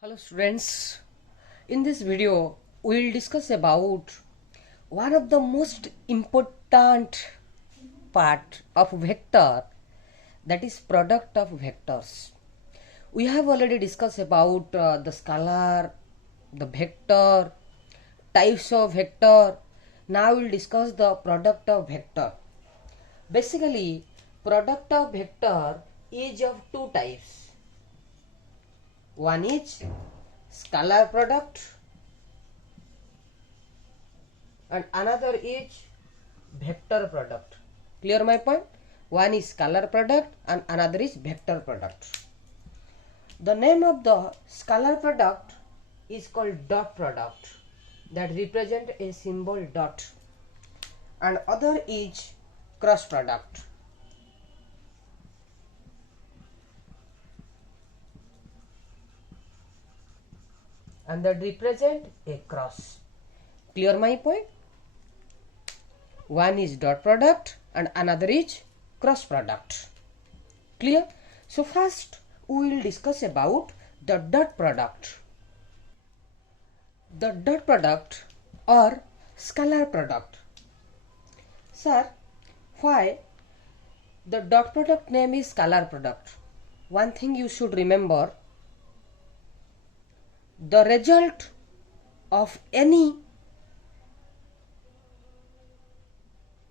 Hello students, in this video we will discuss about one of the most important part of vector, that is product of vectors. We have already discussed about the scalar, the vector, types of vector. Now we will discuss the product of vector. Basically, product of vector is of two types. One is scalar product and another is vector product. Clear my point? One is scalar product and another is vector product. The name of the scalar product is called dot product, that represent a symbol dot, and other is cross product. And that represent a cross. Clear my point? One is dot product and another is cross product. Clear? So first we will discuss about the dot product. The dot product or scalar product. Sir, why the dot product name is scalar product? One thing you should remember, the result of any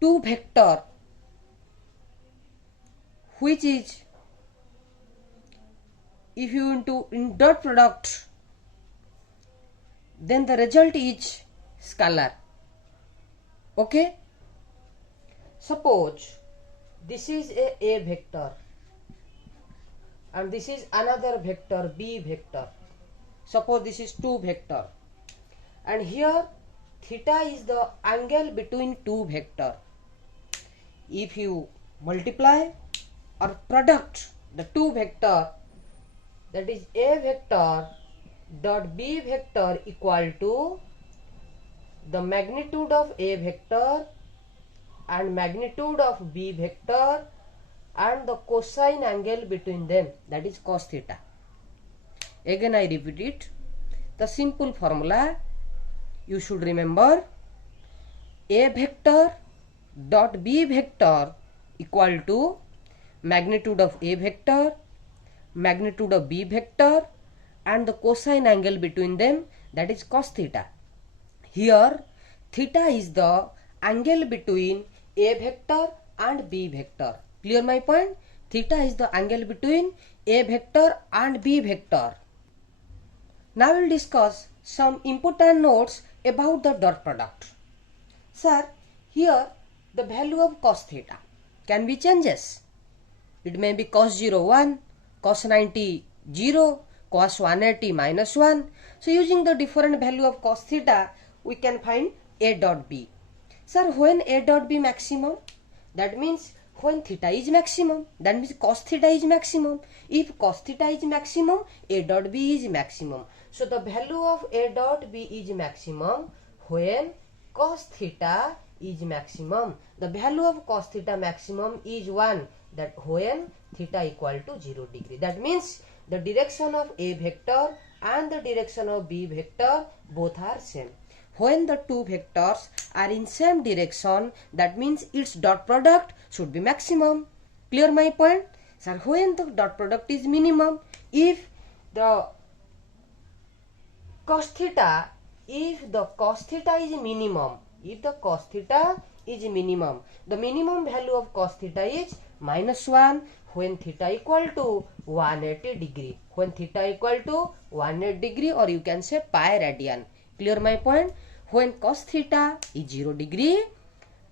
two vector which is, if you into in dot product, then the result is scalar. Okay, suppose this is a vector and this is another vector, B vector. Suppose this is two vector and here theta is the angle between two vector. If you multiply or product the two vector, that is A vector dot B vector equal to the magnitude of A vector and magnitude of B vector and the cosine angle between them, that is cos theta. Again I repeat it, the simple formula you should remember, A vector dot B vector equal to magnitude of A vector, magnitude of B vector and the cosine angle between them, that is cos theta. Here theta is the angle between A vector and B vector. Clear my point? Theta is the angle between A vector and B vector. Now we will discuss some important notes about the dot product. Sir, here the value of cos theta can be changes. It may be cos 0 1, cos 90 0, cos 180 minus 1. So using the different value of cos theta, we can find A dot B. Sir, when A dot B maximum? That means when theta is maximum, that means cos theta is maximum. If cos theta is maximum, A dot B is maximum. So the value of A dot B is maximum when cos theta is maximum. The value of cos theta maximum is 1, that when theta equal to 0 degree. That means the direction of A vector and the direction of B vector both are same. When the two vectors are in same direction, that means its dot product should be maximum. Clear my point? Sir, when the dot product is minimum, if the cos theta is minimum, the minimum value of cos theta is minus 1 when theta equal to 180 degree. When theta equal to 180 degree, or you can say pi radian. Clear my point? When cos theta is 0 degree,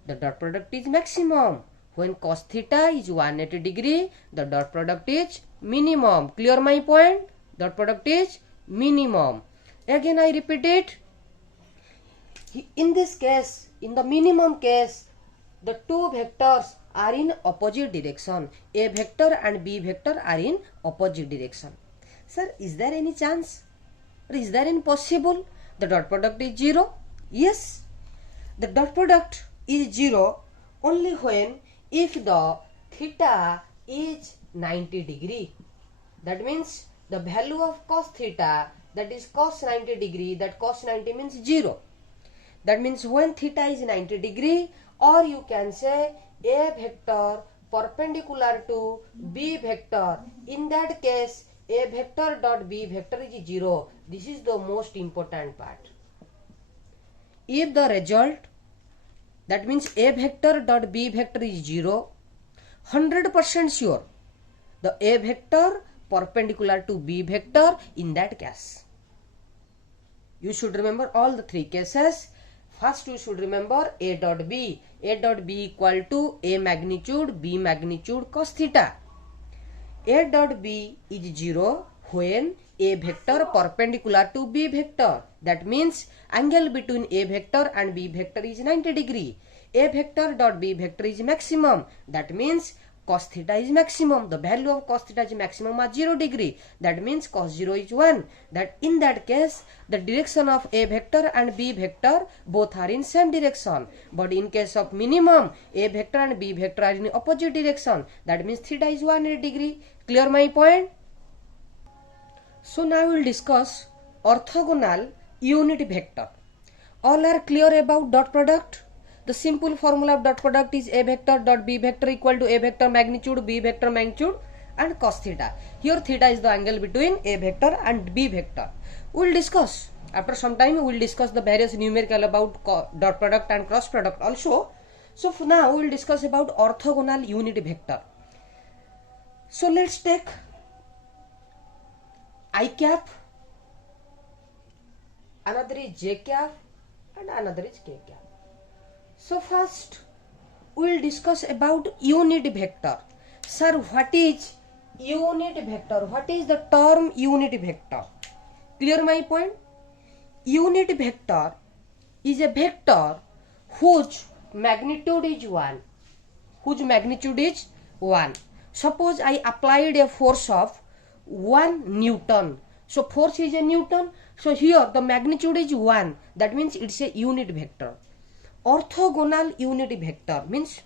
the dot product is maximum. When cos theta is 180 degree, the dot product is minimum. Clear my point? Dot product is minimum. Again I repeat it. In this case, in the minimum case, the two vectors are in opposite direction. A vector and B vector are in opposite direction. Sir, is there any chance? Or is there any possible the dot product is 0? Yes, the dot product is 0 only when if the theta is 90 degree. That means the value of cos theta that is cos 90 degree, that cos 90 means 0. That means when theta is 90 degree, or you can say A vector perpendicular to B vector. In that case, A vector dot B vector is 0. This is the most important part. If the result, that means A vector dot B vector is 0, 100% sure the A vector perpendicular to B vector in that case. You should remember all the three cases. First you should remember A dot B. A dot B equal to A magnitude B magnitude cos theta. A dot B is 0 when A vector perpendicular to B vector. That means angle between A vector and B vector is 90 degree. A vector dot B vector is maximum. That means cos theta is maximum. The value of cos theta is maximum at 0 degree. That means cos 0 is 1. That in that case, the direction of A vector and B vector both are in same direction. But in case of minimum, A vector and B vector are in opposite direction. That means theta is 180 degree. Clear my point? So now we will discuss orthogonal unit vector. All are clear about dot product? The simple formula of dot product is A vector dot B vector equal to A vector magnitude B vector magnitude and cos theta. Here theta is the angle between A vector and B vector. We will discuss. After some time we will discuss the various numerical about dot product and cross product also. So for now we will discuss about orthogonal unit vector. So let's take I cap, another is j cap and another is k cap. So first we will discuss about unit vector. Sir, what is unit vector? What is the term unit vector? Clear my point? Unit vector is a vector whose magnitude is 1. Whose magnitude is 1. Suppose I applied a force of 1 Newton. So force is a Newton. So here the magnitude is 1. That means it's a unit vector. Orthogonal unit vector means,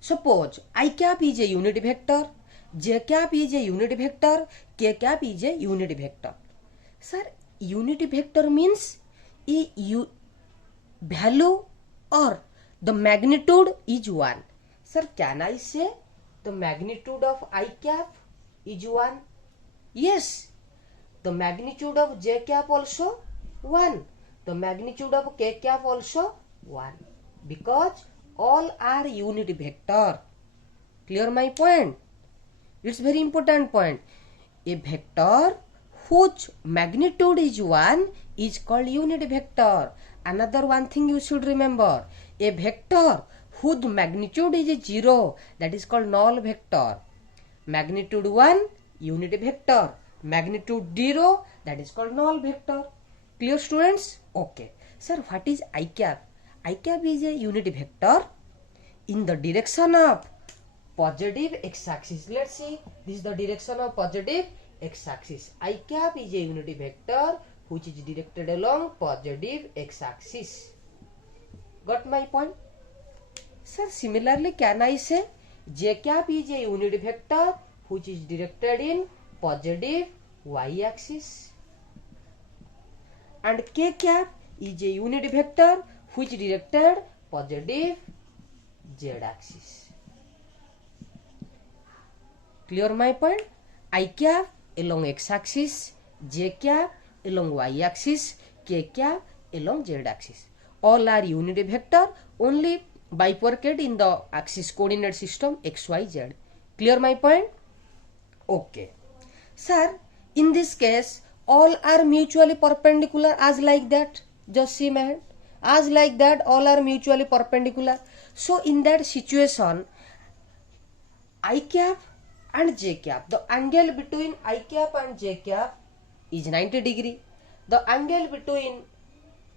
suppose I cap is a unit vector, j cap is a unit vector, k cap is a unit vector. Sir, unit vector means a value or the magnitude is 1. Sir, can I say the magnitude of I cap is 1? Yes. The magnitude of j cap also 1. The magnitude of k cap also 1. Because all are unit vector. Clear my point? It's very important point. A vector whose magnitude is 1 is called unit vector. Another one thing you should remember. A vector whose magnitude is 0, that is called null vector. Magnitude 1, unit vector. Magnitude 0, that is called null vector. Clear, students? Okay. Sir, what is I cap? I cap is a unit vector in the direction of positive x-axis. Let's see. This is the direction of positive x-axis. I cap is a unit vector which is directed along positive x-axis. Got my point? Sir, similarly, can I say j cap is a unit vector which is directed in positive y-axis? And k cap is a unit vector which directed positive z-axis. Clear my point? I cap along x-axis, j cap along y-axis, k cap along z-axis. All are unit vector, only bifurcate in the axis coordinate system x, y, z. Clear my point? Okay. Sir, in this case, all are mutually perpendicular as like that. Just see my hand. As like that, all are mutually perpendicular. So in that situation, I cap and j cap, the angle between I cap and j cap is 90 degree. The angle between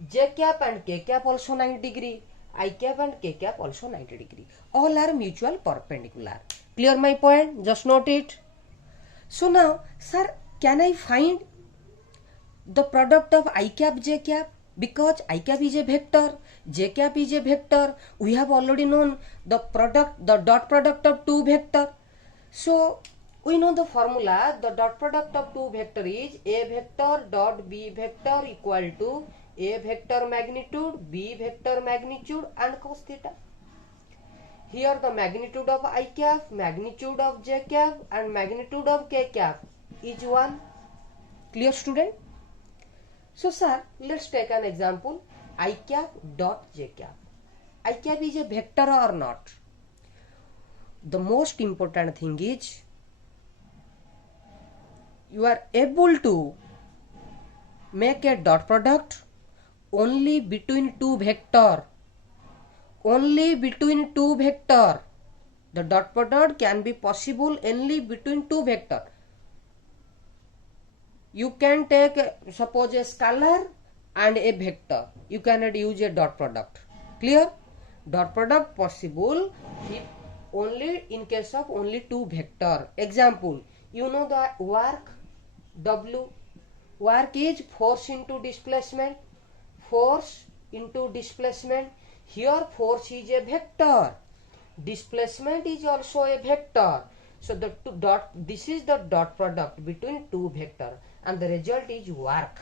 j cap and k cap also 90 degree. I cap and k cap also 90 degree. All are mutual perpendicular. Clear my point? Just note it. So now, sir, can I find the product of I cap j cap? Because I cap is a vector, j cap is a vector. We have already known the product, the dot product of two vector. So We know the formula. The dot product of two vector is a vector dot b vector equal to a vector magnitude, b vector magnitude and cos theta. Here the magnitude of I cap, magnitude of j cap and magnitude of k cap is 1. Clear, student? So sir, let's take an example. I cap dot j cap. I cap is a vector or not? The most important thing is you are able to make a dot product only between two vector. Only between two vector. The dot product can be possible only between two vector. You can take suppose a scalar and a vector. You cannot use a dot product. Clear? Dot product possible if only in case of only two vector. Example, you know the work W. Work is force into displacement. Force into displacement. Here force is a vector. Displacement is also a vector. So the this is the dot product between two vector and the result is work.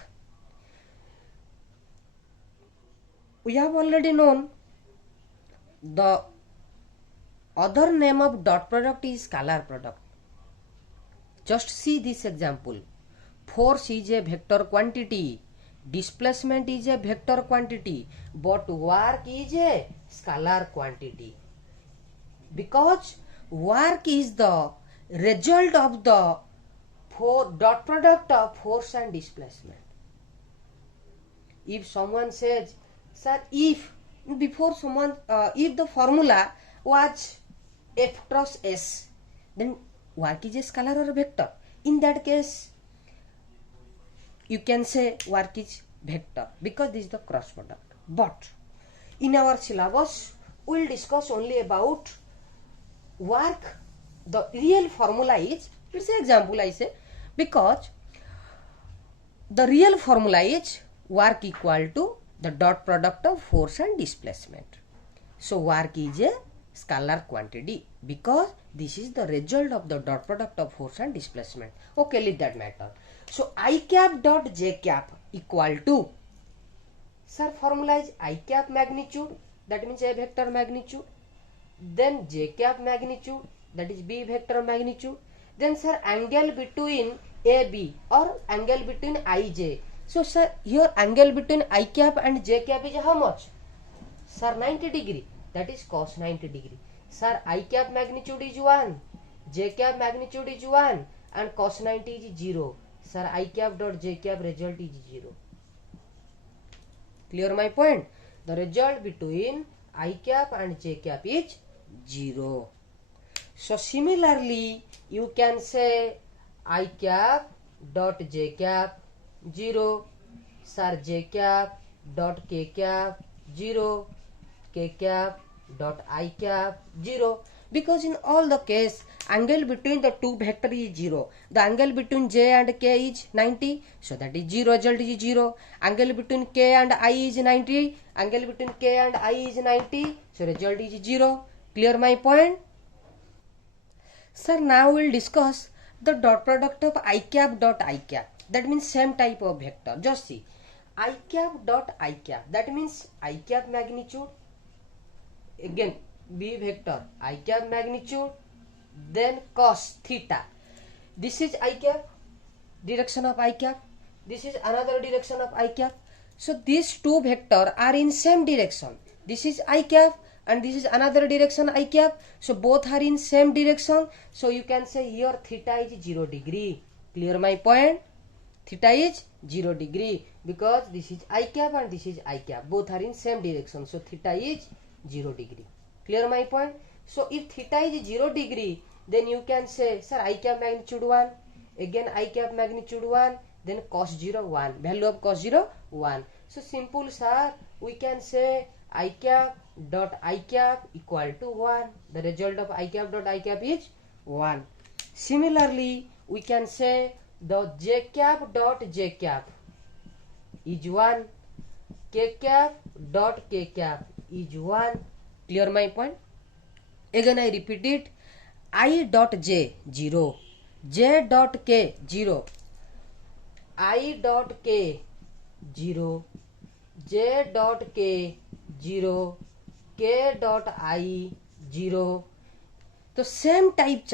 We have already known the other name of dot product is scalar product. Just see this example. Force is a vector quantity. Displacement is a vector quantity. But work is a scalar quantity. Because work is the result of the dot product of force and displacement. If someone says, sir, if the formula was F cross S, then work is a scalar or a vector. In that case, you can say work is vector because this is the cross product. But in our syllabus, we will discuss only about work. The real formula is, let's say example I say, because the real formula is work equal to the dot product of force and displacement. So work is a scalar quantity because this is the result of the dot product of force and displacement. Okay, leave that matter. So I cap dot j cap equal to, sir, formula is I cap magnitude, that means a vector magnitude, then j cap magnitude, that is b vector magnitude, then sir angle between AB or angle between IJ. So sir, here angle between I cap and j cap is how much? Sir, 90 degree, that is cos 90 degree. Sir, I cap magnitude is 1, j cap magnitude is 1 and cos 90 is 0. Sir, I cap dot j cap result is 0. Clear my point? The result between I cap and j cap is 0. So similarly, you can say I cap dot j cap 0. Sir, j cap dot k cap 0. K cap dot I cap 0. Because in all the case, angle between the two vector is 0. The angle between j and k is 90. So that is 0, result is 0. Angle between k and I is 90. Angle between k and I is 90. So result is 0. Clear my point? Sir, now we will discuss the dot product of I cap dot I cap. That means same type of vector. Just see. I cap dot I cap. That means I cap magnitude. Again, B vector, I cap magnitude, then cos theta. This is I cap, direction of I cap. This is another direction of I cap. So these two vectors are in same direction. This is I cap and this is another direction I cap. So both are in same direction. So you can say here theta is 0 degree. Clear my point? Theta is 0 degree because this is I cap and this is I cap. Both are in same direction. So theta is 0 degree. Clear my point? So if theta is 0 degree, then you can say, sir, I cap magnitude 1. Again I cap magnitude 1. Then cos 0 1. Value of cos 0 1. So simple, sir. We can say I cap dot I cap equal to 1. The result of I cap dot I cap is 1. Similarly, we can say the j cap dot j cap is 1. K cap dot k cap is 1. Clear my point? Again I repeat it. I dot j 0. J dot K 0, I dot K 0, J dot K 0, K dot I 0. तो same type